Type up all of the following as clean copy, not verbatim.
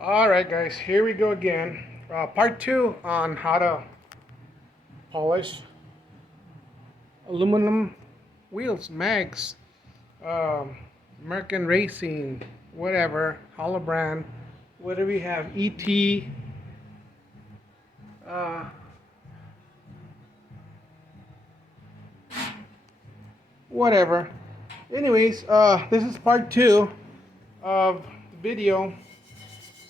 All right, guys, here we go again. Part two on how to polish aluminum wheels, mags, um, American Racing, whatever, Hollow brand, whatever you have, ET, uh, whatever. Anyways, this is part two of the video.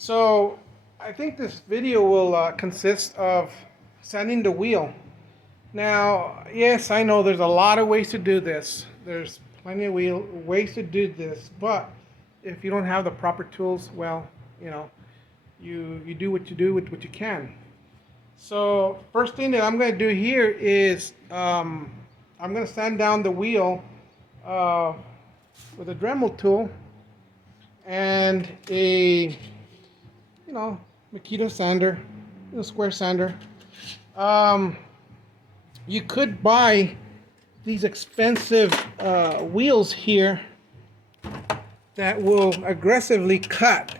So I think this video will consist of sanding the wheel. Now, yes, I know there's a lot of ways to do this. There's plenty of ways to do this, but if you don't have the proper tools, well, you know, you do what you do with what you can. So first thing that I'm going to do here is I'm going to sand down the wheel uh, with a Dremel tool and a Makita sander, square sander. Um, you could buy these expensive wheels here that will aggressively cut,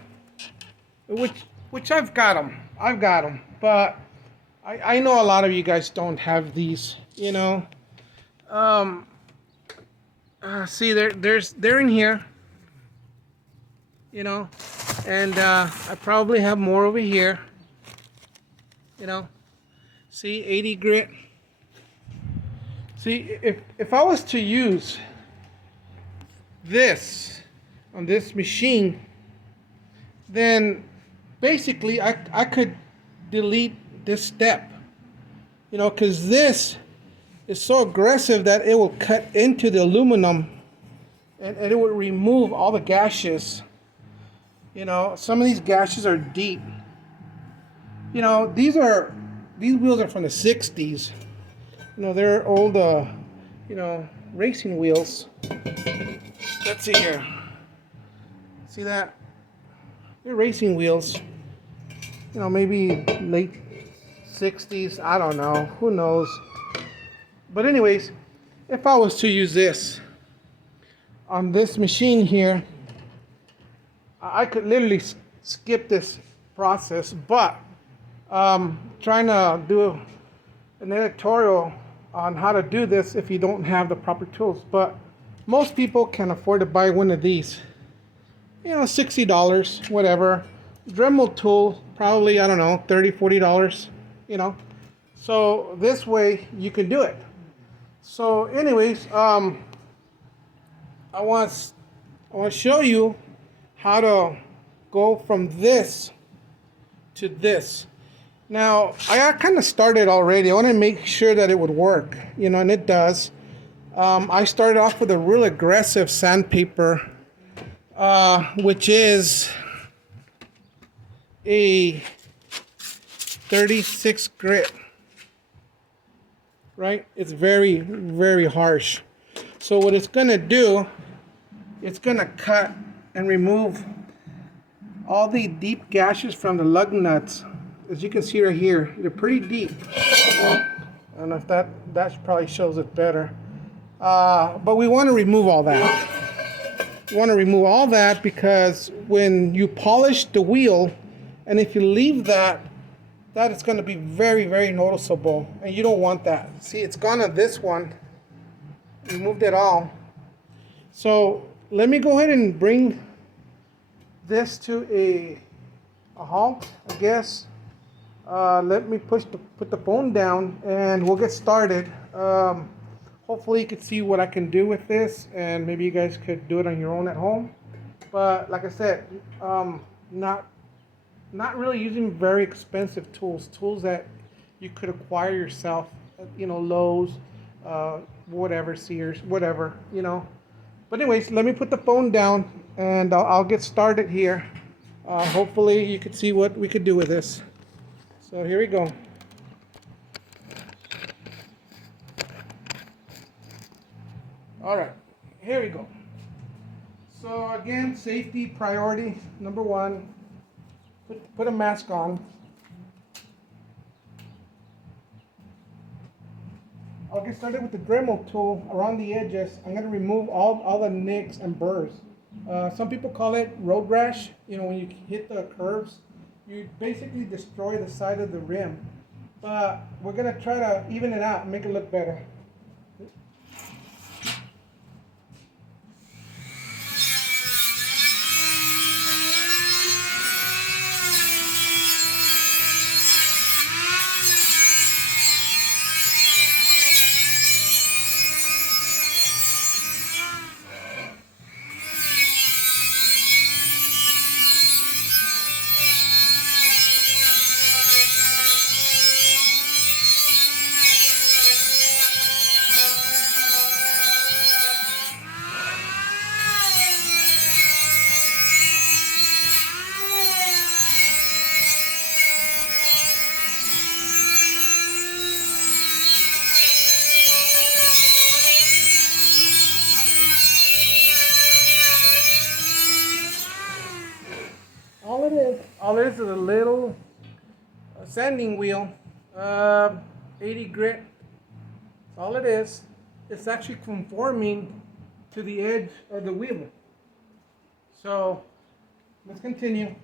which I've got them. But I know a lot of you guys don't have these. Um, see, they're in here. And I probably have more over here. See, 80 grit. See, if I was to use this on this machine, then basically I could delete this step, because this is so aggressive that it will cut into the aluminum and it will remove all the gashes. Some of these gashes are deep. These wheels are from the 60s. They're old, racing wheels. Let's see here. See that? They're racing wheels. Maybe late 60s. I don't know. Who knows? But anyways, if I was to use this on this machine here, I could literally skip this process. But trying to do an editorial on how to do this if you don't have the proper tools. But most people can afford to buy one of these. $60, whatever. Dremel tool, probably, I don't know, $30, $40, So this way you can do it. So anyways, I want to show you how to go from this to this. Now, I kind of started already. I want to make sure that it would work, and it does. I started off with a real aggressive sandpaper, which is a 36 grit, right? It's very, very harsh. So what it's going to do, it's going to cut and remove all the deep gashes from the lug nuts. As you can see right here, they're pretty deep. I don't know if that probably shows it better. But we want to remove all that. We want to remove all that because when you polish the wheel, and if you leave that is going to be very, very noticeable. And you don't want that. See, it's gone on this one. Removed it all. So let me go ahead and bring this to a halt, I guess. Let me put the phone down and we'll get started. Hopefully you can see what I can do with this, and maybe you guys could do it on your own at home. But like I said, not really using very expensive tools that you could acquire yourself, Lowe's, whatever, Sears, whatever, But anyways, let me put the phone down and I'll get started here. Hopefully you can see what we could do with this. So here we go. All right, here we go. So again, safety priority number one. Put a mask on. I'll get started with the Dremel tool around the edges. I'm going to remove all the nicks and burrs. Some people call it road rash. You know, when you hit the curves, you basically destroy the side of the rim. But we're gonna try to even it out and make it look better. All it is a little sanding wheel, 80 grit. That's all it is. It's actually conforming to the edge of the wheel. So let's continue.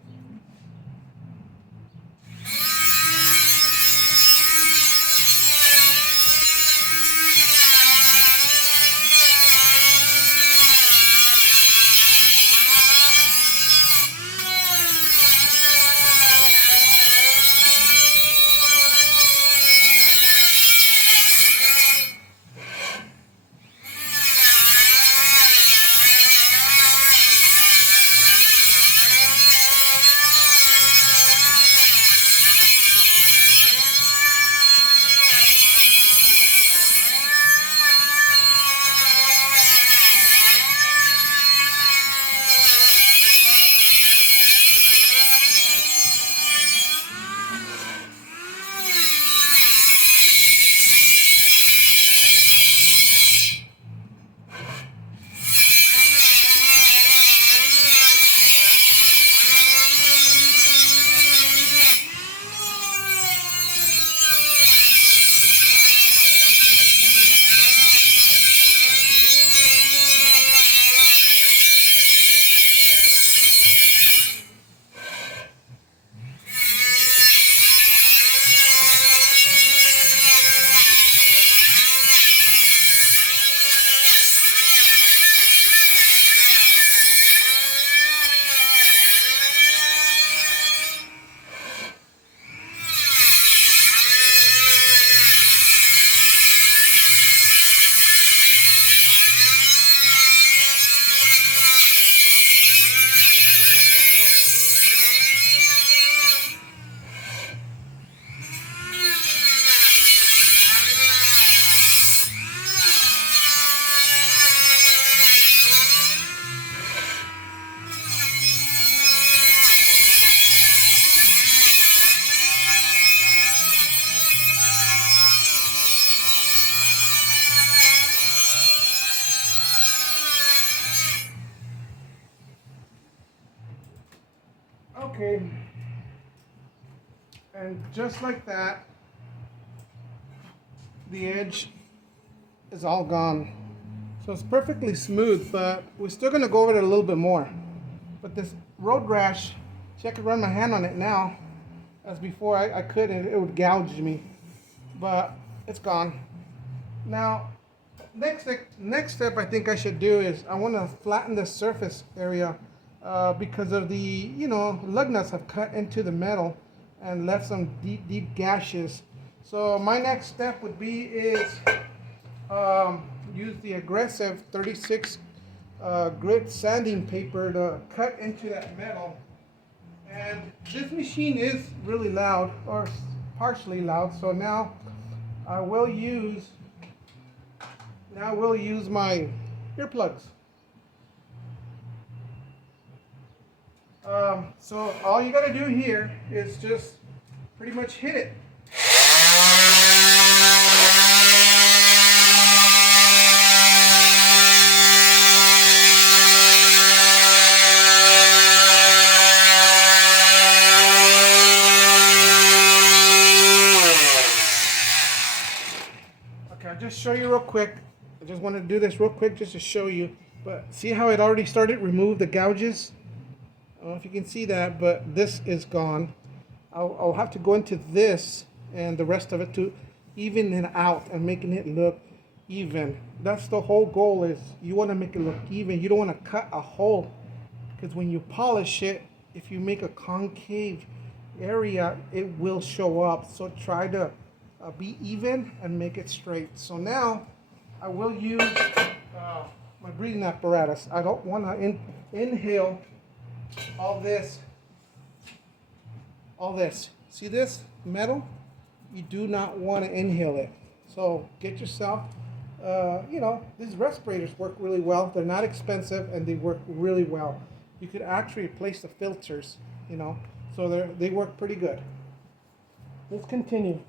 Okay, and just like that, the edge is all gone. So it's perfectly smooth, but we're still gonna go over it a little bit more. But this road rash, see, I could run my hand on it now. As before, I couldn't, it would gouge me. But it's gone. Now, next step I think I should do is I want to flatten the surface area because of the, lug nuts have cut into the metal and left some deep gashes. So my next step would be is use the aggressive 36 grit sanding paper to cut into that metal. And this machine is really loud, or partially loud, so now I will use my earplugs. So all you gotta do here is just pretty much hit it. Okay, I'll just show you real quick. I just want to do this real quick just to show you. But see how it already started remove the gouges? I don't know if you can see that, but this is gone. I'll have to go into this and the rest of it to even it out and making it look even. That's the whole goal, is you want to make it look even. You don't want to cut a hole, because when you polish it, if you make a concave area, it will show up. So try to be even and make it straight. So now I will use my breathing apparatus. I don't want to inhale all this. See this metal? You do not want to inhale it. So get yourself, these respirators work really well. They're not expensive and they work really well. You could actually replace the filters, so they work pretty good. Let's continue.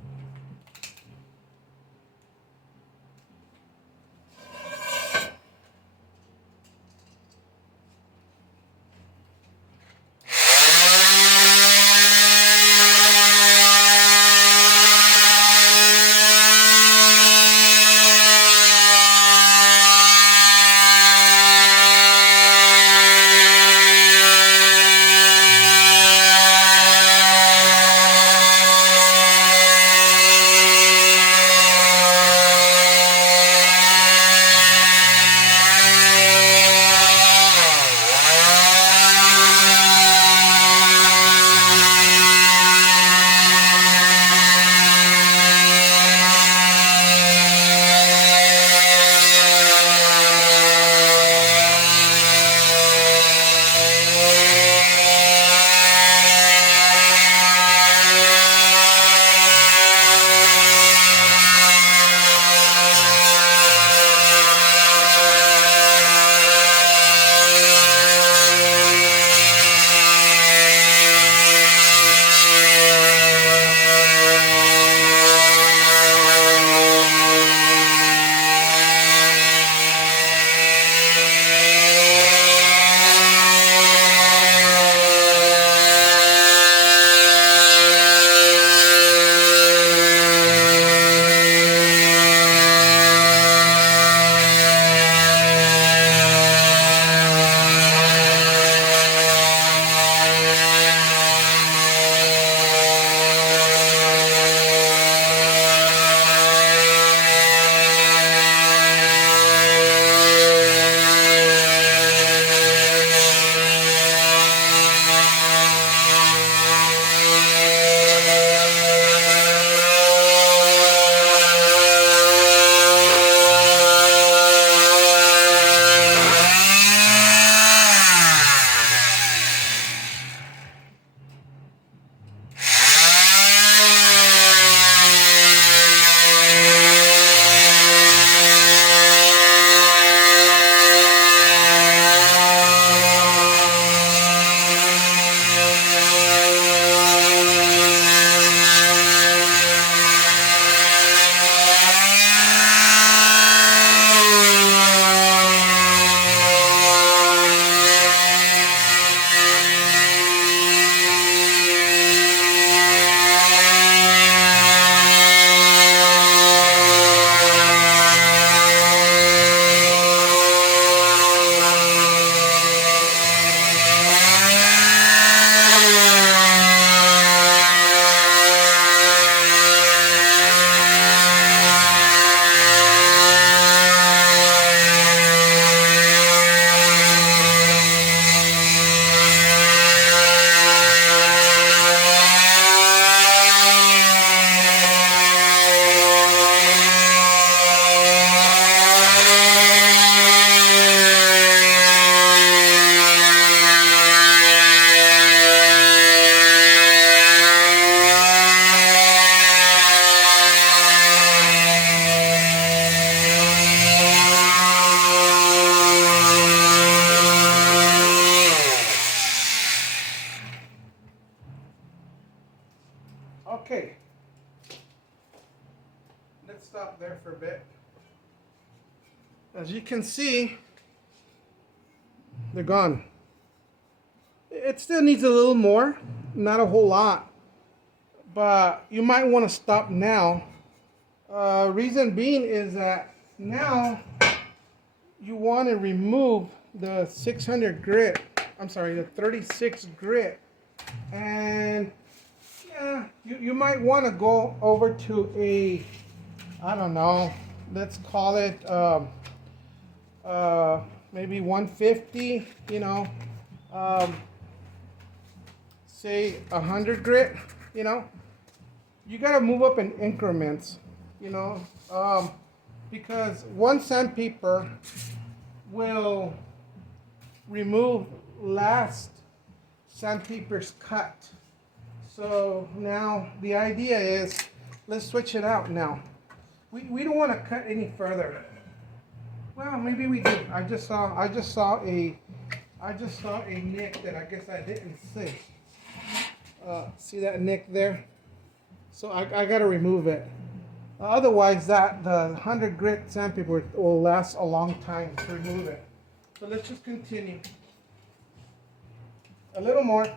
Okay, let's stop there for a bit. As you can see, they're gone. It still needs a little more, not a whole lot, but you might want to stop now. Reason being is that now you want to remove the 600 grit, I'm sorry, the 36 grit. And yeah, you might want to go over to a, I don't know, let's call it maybe 150, you know, say 100 grit, you know. You got to move up in increments, you know, because one sandpaper will remove last sandpaper's cut. So now the idea is, let's switch it out now. We don't want to cut any further. Well, maybe we do. I just saw a nick that I guess I didn't see. See that nick there? So I got to remove it. Otherwise, the 100 grit sandpaper will last a long time to remove it. So let's just continue. A little more.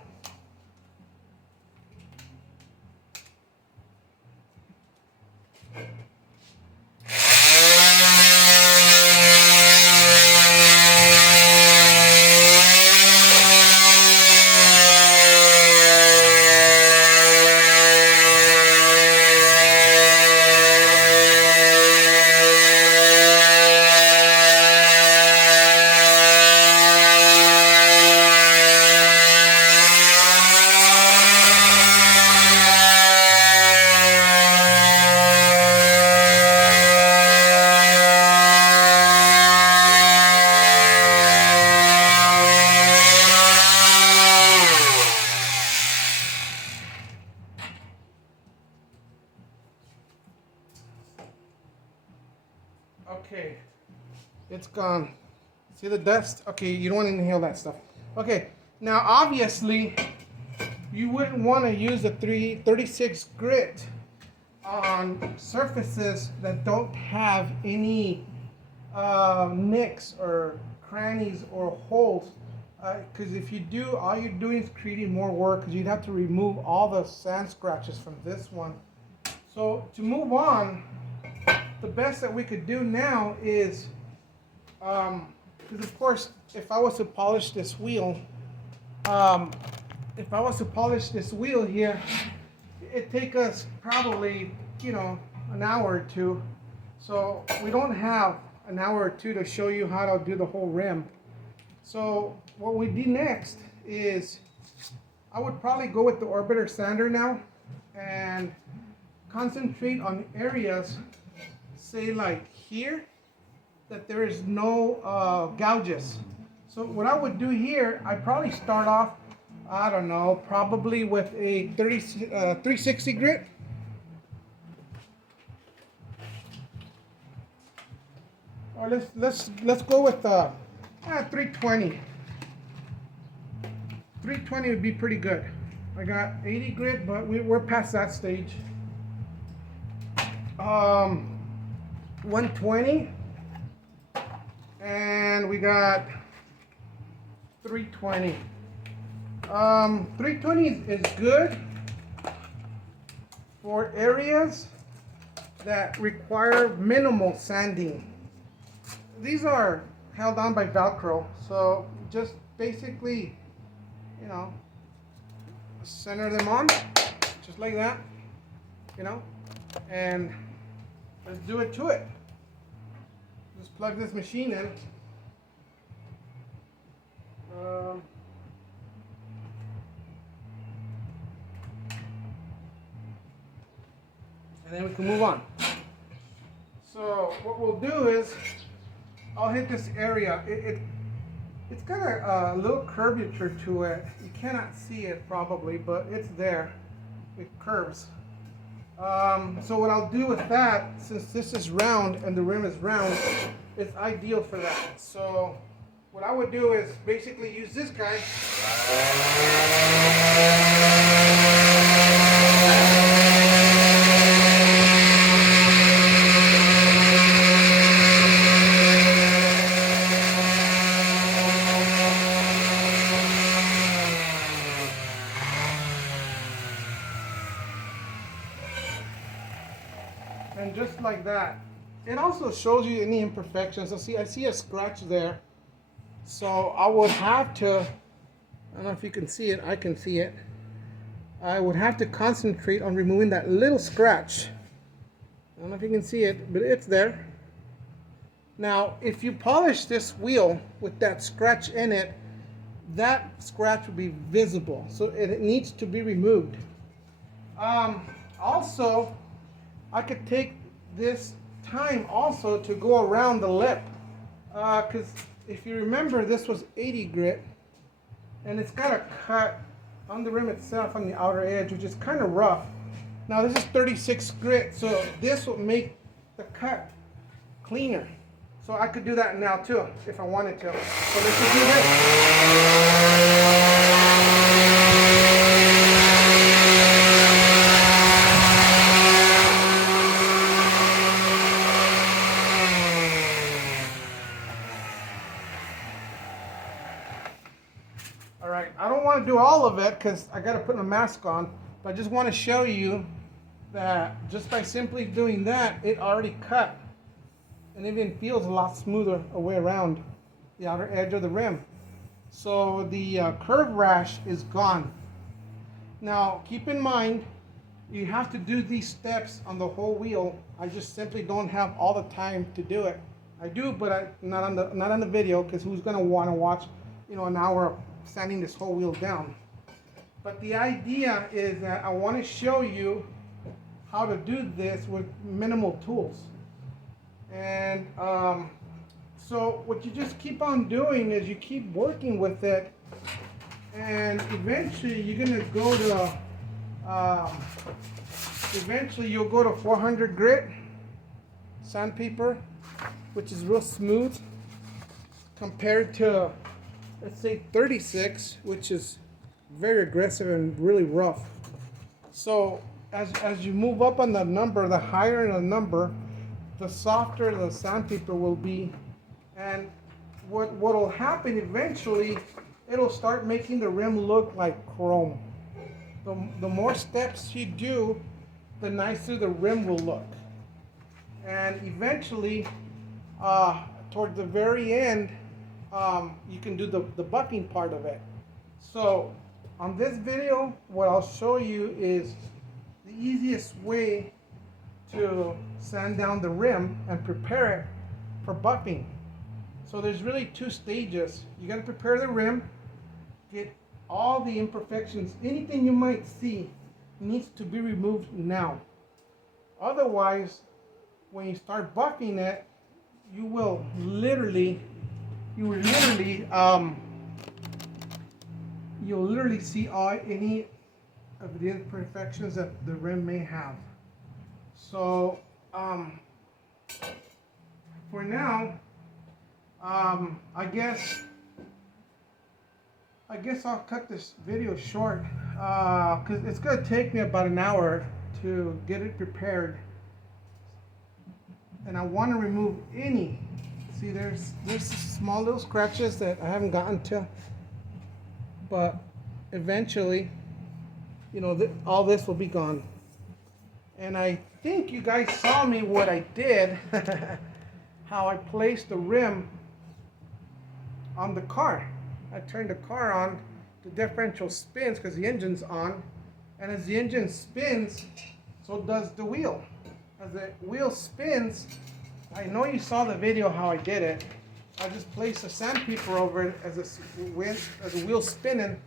Okay, it's gone. See the dust? Okay, you don't want to inhale that stuff. Okay, now obviously you wouldn't want to use the 36 grit on surfaces that don't have any nicks or crannies or holes, because if you do, all you're doing is creating more work, because you'd have to remove all the sand scratches from this one. So to move on, the best that we could do now is, because of course, if I was to polish this wheel, here, it'd take us probably, you know, an hour or two. So we don't have an hour or two to show you how to do the whole rim. So what we do next is, I would probably go with the Orbiter sander now and concentrate on areas, say like here, that there is no gouges. So what I would do here, I'd probably start off, I don't know, probably with a 360 grit. Or let's go with 320. 320 would be pretty good. I got 80 grit, but we're past that stage. 120, and we got 320. 320 is good for areas that require minimal sanding. These are held on by Velcro, so just basically, you know, center them on, just like that, you know, and let's do it to it. Just plug this machine in. And then we can move on. So what we'll do is, I'll hit this area. It's got a little curvature to it. You cannot see it probably, but it's there. It curves. So what I'll do with that, since this is round and the rim is round, it's ideal for that. So what I would do is basically use this guy. And just like that, it also shows you any imperfections. I see a scratch there. So I would have to, I don't know if you can see it, I can see it. I would have to concentrate on removing that little scratch. I don't know if you can see it, but it's there. Now, if you polish this wheel with that scratch in it, that scratch will be visible. So it needs to be removed. Also, I could take this time also to go around the lip. Because if you remember, this was 80 grit. And it's got a cut on the rim itself on the outer edge, which is kind of rough. Now this is 36 grit, so this will make the cut cleaner. So I could do that now too, if I wanted to. So let's just do this. All right, I don't want to do all of it because I got to put my mask on, but I just want to show you that just by simply doing that, it already cut and even feels a lot smoother away around the outer edge of the rim. So the curve rash is gone. Now, keep in mind, you have to do these steps on the whole wheel. I just simply don't have all the time to do it. I do, but not on the video, because who's going to want to watch, an hour of sanding this whole wheel down. But the idea is that I want to show you how to do this with minimal tools. And so what you just keep on doing is you keep working with it, and eventually you're going to go to eventually you'll go to 400 grit sandpaper, which is real smooth, compared to, let's say, 36, which is very aggressive and really rough. So as you move up on the number, the higher the number, the softer the sandpaper will be. And what will happen eventually, it'll start making the rim look like chrome. The more steps you do, the nicer the rim will look. And eventually, toward the very end, you can do the bucking part of it. So on this video, what I'll show you is the easiest way to sand down the rim and prepare it for bucking. So there's really two stages. You got to prepare the rim, get all the imperfections, anything you might see needs to be removed now. Otherwise, when you start bucking it, you'll literally see any of the imperfections that the rim may have. So for now, I guess I'll cut this video short because it's gonna take me about an hour to get it prepared, and I want to remove any. See, there's small little scratches that I haven't gotten to, but eventually, all this will be gone. And I think you guys saw me what I did, how I placed the rim on the car. I turned the car on, the differential spins because the engine's on, and as the engine spins, so does the wheel. As the wheel spins, I know you saw the video how I did it. I just placed the sandpaper over it as the wheel's spinning,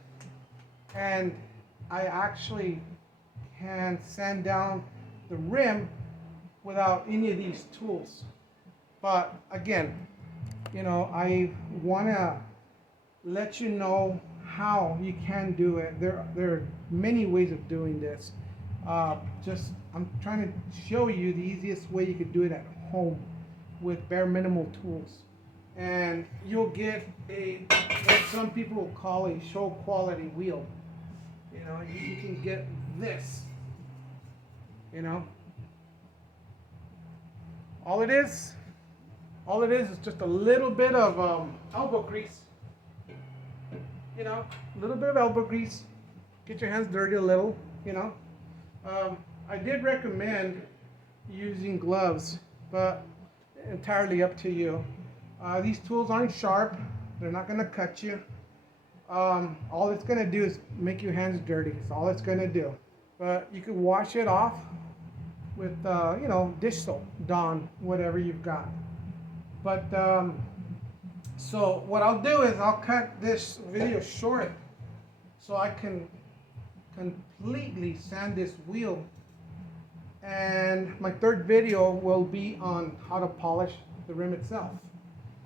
and I actually can sand down the rim without any of these tools. But again, I want to let you know how you can do it. There are many ways of doing this. I'm trying to show you the easiest way you could do it at home with bare minimal tools. And you'll get what some people will call a show quality wheel. You can get this. All it is just a little bit of elbow grease. A little bit of elbow grease. Get your hands dirty a little. I did recommend using gloves, but entirely up to you. These tools aren't sharp. They're not gonna cut you. All it's gonna do is make your hands dirty. That's all it's gonna do. But you can wash it off with, dish soap, Dawn, whatever you've got. But so what I'll do is I'll cut this video short so I can completely sand this wheel. And my third video will be on how to polish the rim itself.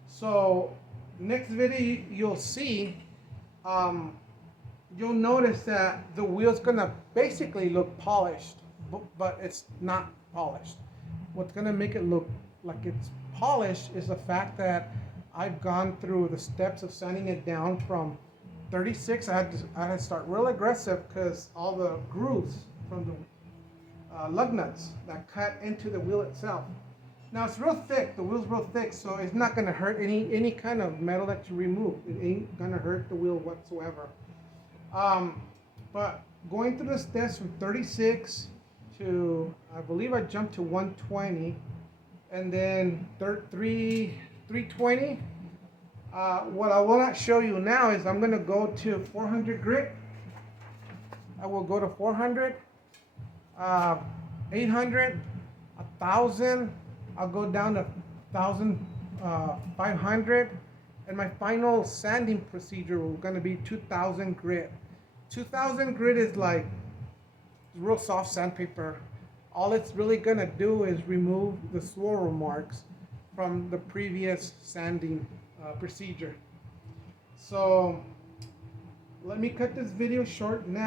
So next video you'll see, you'll notice that the wheel's gonna basically look polished, but it's not polished. What's gonna make it look like it's polished is the fact that I've gone through the steps of sanding it down from 36. I had to start real aggressive because all the grooves from the lug nuts that cut into the wheel itself. Now it's real thick. The wheel's real thick, so it's not gonna hurt any kind of metal that you remove. It ain't gonna hurt the wheel whatsoever. But going through the steps from 36 to, I believe I jumped to 120, and then 320. What I will not show you now is I'm gonna go to 400 grit. I will go to 400, 800, 1,000. I'll go down to 1,500, and my final sanding procedure will gonna be 2,000 grit. 2,000 grit is like real soft sandpaper. All it's really gonna do is remove the swirl marks from the previous sanding procedure. So let me cut this video short now.